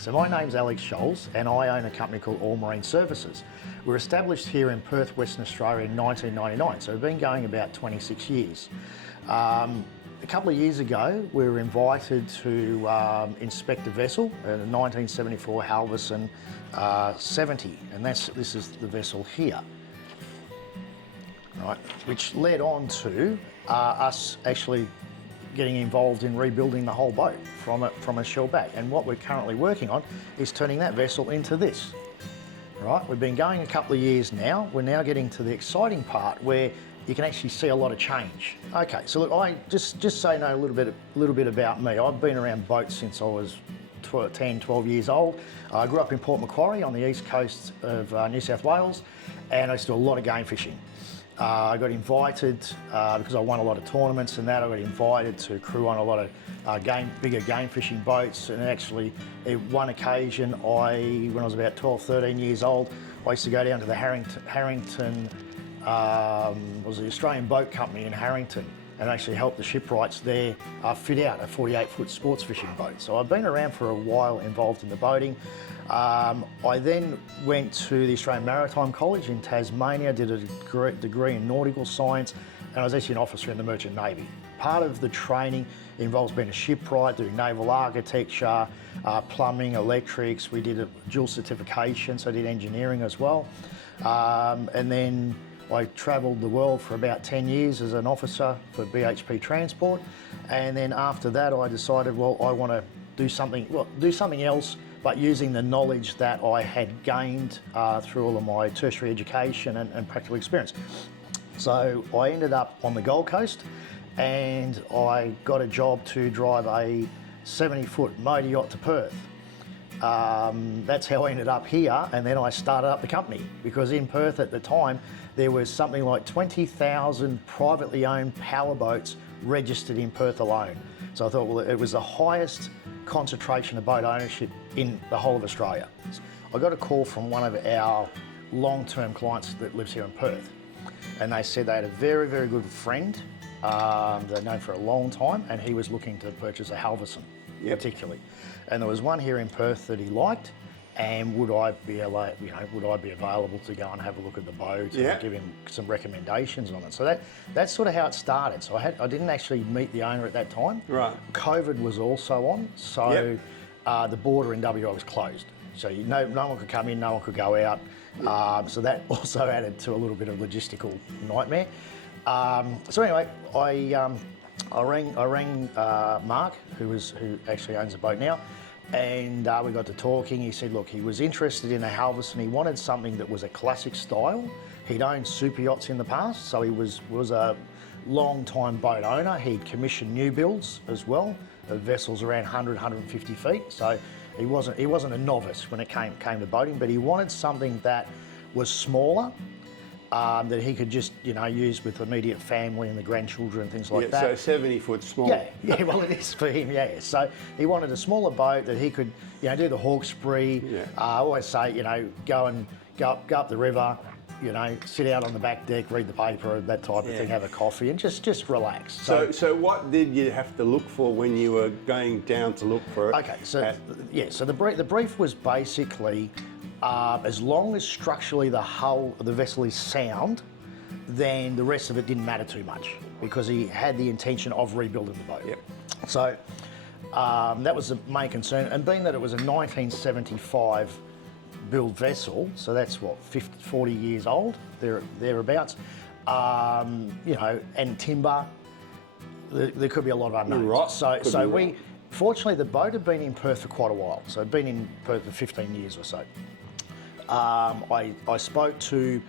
So my name's Alex Scholes and I own a company called All Marine Services. We're established here in Perth, Western Australia in 1999, so we've been going about 26 years. A couple of years ago, we were invited to inspect a vessel, a 1974 HALVORSEN 70, and this is the vessel here, right? Which led on to us actually getting involved in rebuilding the whole boat from a shell back. And what we're currently working on is turning that vessel into this. Right? We've been going a couple of years now. We're now getting to the exciting part where you can actually see a lot of change. Okay, so look, I just so you know a little bit about me. I've been around boats since I was 10, 12 years old. I grew up in Port Macquarie on the east coast of New South Wales, and I used to do a lot of game fishing. I got invited, because I won a lot of tournaments and that, I got invited to crew on a lot of bigger game fishing boats. And actually, at one occasion, when I was about 12, 13 years old, I used to go down to the Harrington, was the Australian Boat Company in Harrington, and actually help the shipwrights there fit out a 48-foot sports fishing boat. So I've been around for a while involved in the boating. I then went to the Australian Maritime College in Tasmania, did a degree in nautical science, and I was actually an officer in the Merchant Navy. Part of the training involves being a shipwright, doing naval architecture, plumbing, electrics. We did a dual certification, so I did engineering as well. And then I travelled the world for about 10 years as an officer for BHP Transport. And then after that, I decided, well, I want to do something else, but using the knowledge that I had gained through all of my tertiary education and practical experience. So I ended up on the Gold Coast, and I got a job to drive a 70-foot motor yacht to Perth. That's how I ended up here, and then I started up the company, because in Perth at the time there was something like 20,000 privately owned powerboats registered in Perth alone. So I thought, well, it was the highest concentration of boat ownership in the whole of Australia. I got a call from one of our long-term clients that lives here in Perth, and they said they had a very, very good friend they'd known for a long time, and he was looking to purchase a HALVORSEN, particularly. And there was one here in Perth that he liked, and would I be available to go and have a look at the boat and give him some recommendations on it? So that's sort of how it started. So I didn't actually meet the owner at that time. Right. COVID was also on, so the border in WA was closed. So no one could come in, no one could go out. So that also added to a little bit of logistical nightmare. So anyway, I rang Mark, who actually owns the boat now, and we got to talking. He said, look, he was interested in a HALVORSEN. He wanted something that was a classic style. He'd owned super yachts in the past, so he was a long-time boat owner. He'd commissioned new builds as well, of vessels around 100, 150 feet. So he wasn't a novice when it came to boating, but he wanted something that was smaller, that he could just, use with immediate family and the grandchildren and things like that. So 70-foot small. Yeah, well, it is for him, yeah. So he wanted a smaller boat that he could, do the Hawkesbury. Yeah. I always say, go up the river, sit out on the back deck, read the paper, that type of thing, have a coffee, and just relax. So what did you have to look for when you were going down to look for it? Okay, so the brief was basically, as long as structurally the hull of the vessel is sound, then the rest of it didn't matter too much, because he had the intention of rebuilding the boat. Yep. So that was the main concern, and being that it was a 1975 build vessel, so that's what, 40 years old, thereabouts, and timber, there could be a lot of unknowns. Right. Fortunately, the boat had been in Perth for quite a while, so it'd been in Perth for 15 years or so. I spoke to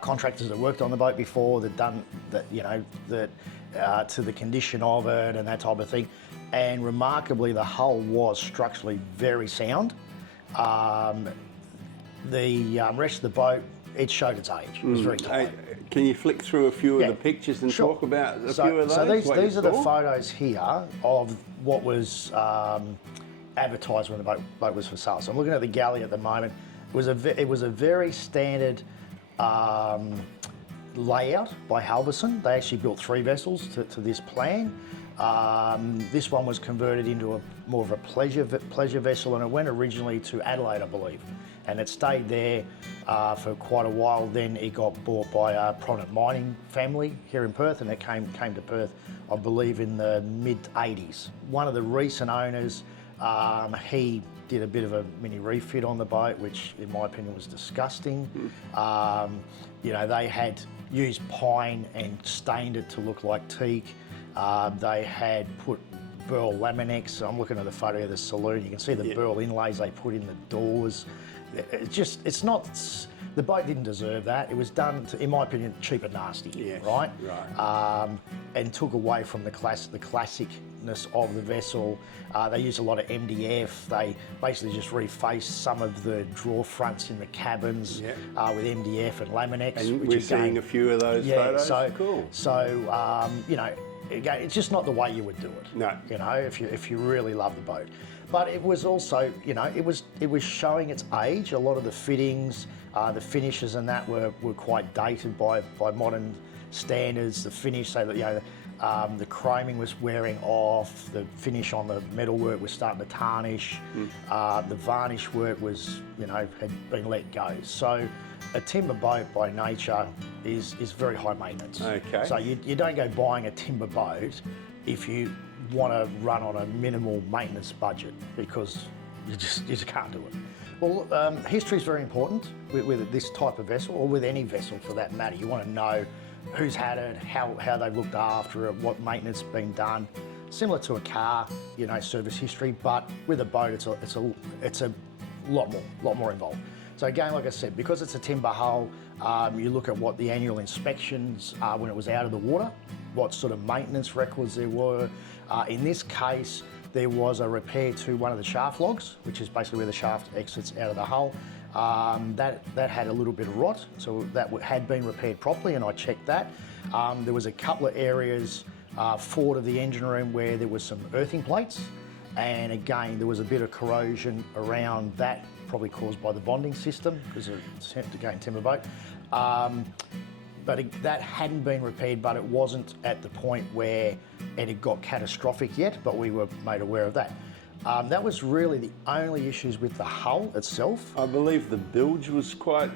contractors that worked on the boat before, that done that, to the condition of it and that type of thing, and remarkably, the hull was structurally very sound. The rest of the boat, it showed its age. It was very tight. Can you flick through a few of the pictures and talk about a few of those? So these are the photos here of what was advertised when the boat was for sale. So I'm looking at the galley at the moment. It was a very standard layout by HALVORSEN. They actually built 3 vessels to this plan. This one was converted into more of a pleasure vessel, and it went originally to Adelaide, I believe, and it stayed there for quite a while. Then it got bought by a prominent mining family here in Perth, and it came to Perth, I believe, in the mid-80s. One of the recent owners, he did a bit of a mini refit on the boat, which in my opinion was disgusting. You know, they had used pine and stained it to look like teak. They had put burl laminex. I'm looking at the photo of the saloon. You can see the burl inlays they put in the doors. It's not. The boat didn't deserve that. It was done, in my opinion, cheap and nasty, right? And took away from the classicness of the vessel. They used a lot of MDF. They basically just refaced some of the draw fronts in the cabins with MDF and laminex. And we're seeing a few of those photos. So cool. So you know, again, it's just not the way you would do it. No. You know, if you really love the boat. But it was also, you know, it was showing its age. A lot of the fittings, the finishes and that were quite dated by modern standards. The finish, so that, you know, the chroming was wearing off. The finish on the metalwork was starting to tarnish. The varnish work was, you know, had been let go. So a timber boat by nature is very high maintenance. Okay. So you don't go buying a timber boat if you want to run on a minimal maintenance budget, because you just can't do it. Well, history is very important with this type of vessel, or with any vessel for that matter. You want to know who's had it, how they've looked after it, what maintenance has been done. Similar to a car, you know, service history, but with a boat, it's a lot more involved. So again, like I said, because it's a timber hull, you look at what the annual inspections when it was out of the water, what sort of maintenance records there were. In this case, there was a repair to one of the shaft logs, which is basically where the shaft exits out of the hull. That had a little bit of rot, so that had been repaired properly, and I checked that. There was a couple of areas forward of the engine room where there was some earthing plates, and again, there was a bit of corrosion around that, probably caused by the bonding system, because it's again timber boat. But that hadn't been repaired, but it wasn't at the point where it had got catastrophic yet, but we were made aware of that. That was really the only issues with the hull itself. I believe the bilge was quite...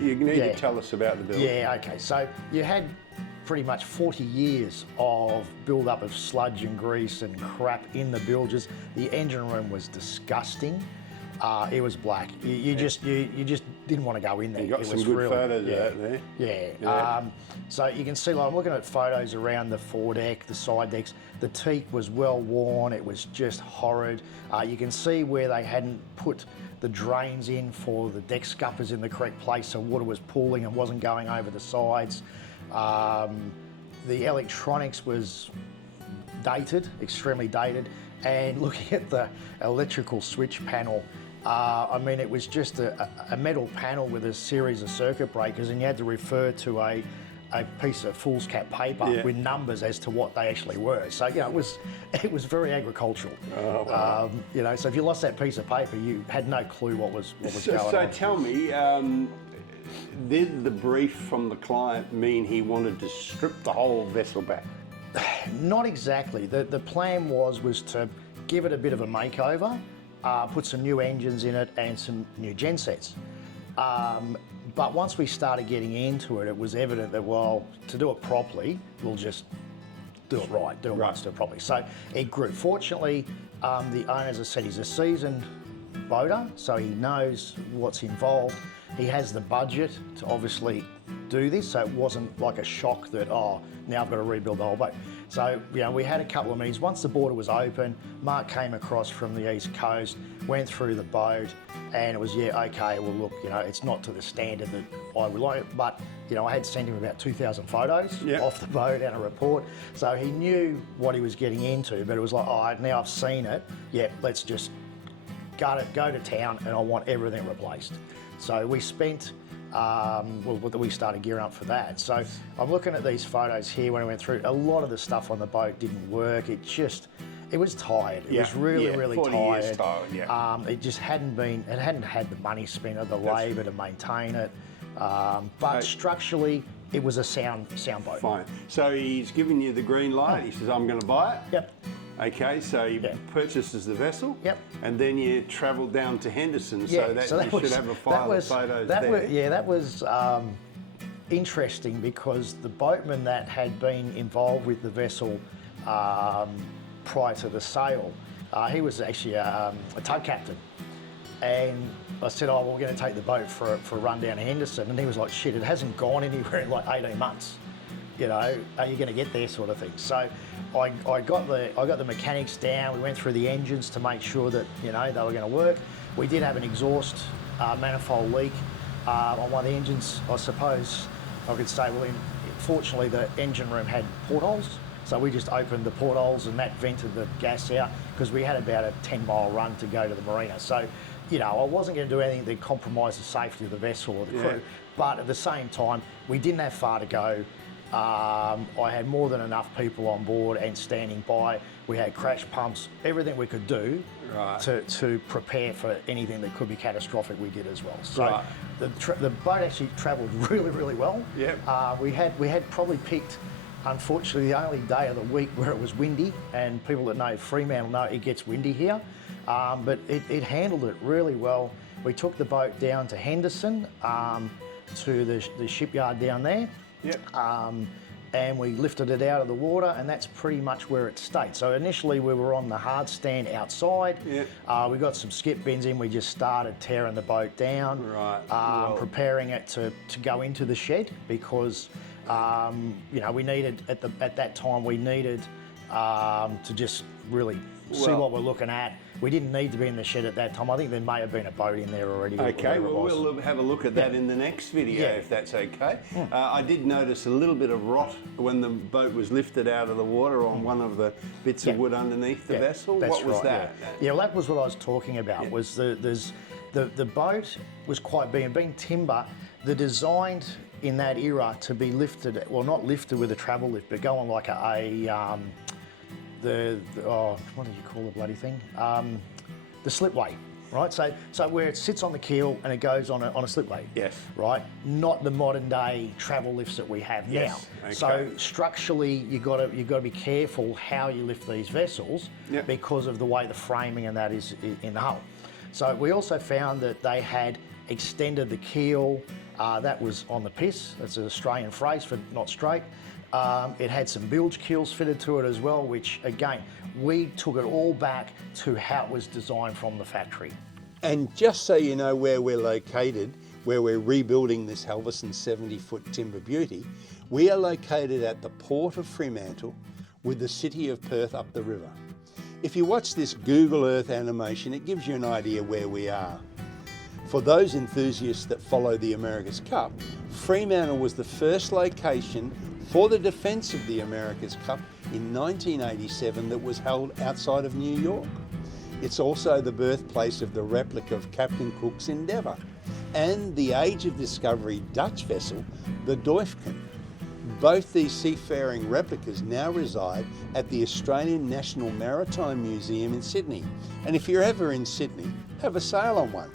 You need to tell us about the bilge. Yeah, okay. So you had pretty much 40 years of build-up of sludge and grease and crap in the bilges. The engine room was disgusting. It was black. You just didn't want to go in there. You got some good photos of that there. Yeah. So you can see, like, I'm looking at photos around the foredeck, the side decks. The teak was well worn. It was just horrid. You can see where they hadn't put the drains in for the deck scuppers in the correct place, so water was pooling and wasn't going over the sides. The electronics was dated, extremely dated, and looking at the electrical switch panel, I mean, it was just a metal panel with a series of circuit breakers, and you had to refer to a piece of foolscap paper with numbers as to what they actually were. So, you know, it was very agricultural. Oh, wow. You know, so if you lost that piece of paper, you had no clue what was going on. So tell me, did the brief from the client mean he wanted to strip the whole vessel back? Not exactly. The plan was to give it a bit of a makeover, put some new engines in it and some new gensets. But once we started getting into it, it was evident that, well, to do it properly, we'll just do it right, do it once, do it properly. So it grew. Fortunately, the owner, as I said, he's a seasoned boater, so he knows what's involved. He has the budget to obviously do this, so it wasn't like a shock that, oh, now I've got to rebuild the whole boat. So, you know, we had a couple of meetings. Once the border was open, Mark came across from the East Coast, went through the boat, and it was, okay, well, look, you know, it's not to the standard that I would like, but, you know, I had sent him about 2,000 photos off the boat and a report, so he knew what he was getting into, but it was like, oh, now I've seen it, let's just go to town, and I want everything replaced. So we spent, we started gearing up for that. So I'm looking at these photos here when I went through. A lot of the stuff on the boat didn't work. It was tired. It was really 40 tired. Years tired. It just hadn't had the money spent or the labour to maintain it. But structurally, it was a sound boat. Fine. So he's given you the green light. He says, I'm going to buy it. Yep. Okay, so he purchases the vessel. Yep. And then you travel down to Henderson. Yeah, So that you should have a file of photos there. That was interesting because the boatman that had been involved with the vessel prior to the sale, he was actually a tug captain. And I said, oh, we're going to take the boat for a run down to Henderson. And he was like, shit, it hasn't gone anywhere in like 18 months. You know, are you going to get there, sort of thing. So I got the mechanics down. We went through the engines to make sure that, you know, they were going to work. We did have an exhaust manifold leak on one of the engines. I suppose I could say, well, fortunately the engine room had portholes. So we just opened the portholes and that vented the gas out because we had about a 10-mile run to go to the marina. So, you know, I wasn't going to do anything that compromised the safety of the vessel or the crew. But at the same time, we didn't have far to go. I had more than enough people on board and standing by. We had crash pumps, everything we could do to prepare for anything that could be catastrophic. We did as well. So the boat actually travelled really, really well. Yep. We had probably picked, unfortunately, the only day of the week where it was windy, and people that know Fremantle know it gets windy here. But it handled it really well. We took the boat down to Henderson, to the shipyard down there. Yep. And we lifted it out of the water, and that's pretty much where it stayed. So initially we were on the hard stand outside. Yep. We got some skip bins in. We just started tearing the boat down, preparing it to go into the shed because you know, we needed at that time we needed to just really see what we're looking at. We didn't need to be in the shed at that time. I think there may have been a boat in there already. Okay, well, we'll have a look at that in the next video, if that's okay. I did notice a little bit of rot when the boat was lifted out of the water on one of the bits of wood underneath the vessel. What was that? Yeah, well, that was what I was talking about. Was the boat was quite being timber. The designed in that era to be lifted, well, not lifted with a travel lift, but go on like what do you call the bloody thing? The slipway, right? So where it sits on the keel and it goes on a slipway. Yes. Right? Not the modern day travel lifts that we have now. Okay. So structurally, you've got to be careful how you lift these vessels because of the way the framing and that is in the hull. So we also found that they had extended the keel. That was on the piss. That's an Australian phrase for not straight. It had some bilge keels fitted to it as well, which again, we took it all back to how it was designed from the factory. And just so you know where we're located, where we're rebuilding this HALVORSEN 70-foot timber beauty, we are located at the port of Fremantle with the city of Perth up the river. If you watch this Google Earth animation, it gives you an idea where we are. For those enthusiasts that follow the America's Cup, Fremantle was the first location for the defence of the America's Cup in 1987 that was held outside of New York. It's also the birthplace of the replica of Captain Cook's Endeavour and the Age of Discovery Dutch vessel, the Duifken. Both these seafaring replicas now reside at the Australian National Maritime Museum in Sydney. And if you're ever in Sydney, have a sail on one.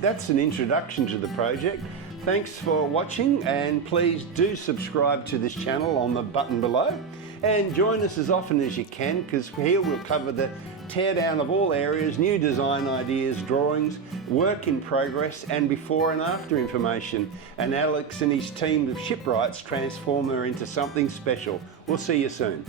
That's an introduction to the project. Thanks for watching, and please do subscribe to this channel on the button below and join us as often as you can, because here we'll cover the teardown of all areas, new design ideas, drawings, work in progress and before and after information, and Alex and his team of shipwrights transform her into something special. We'll see you soon.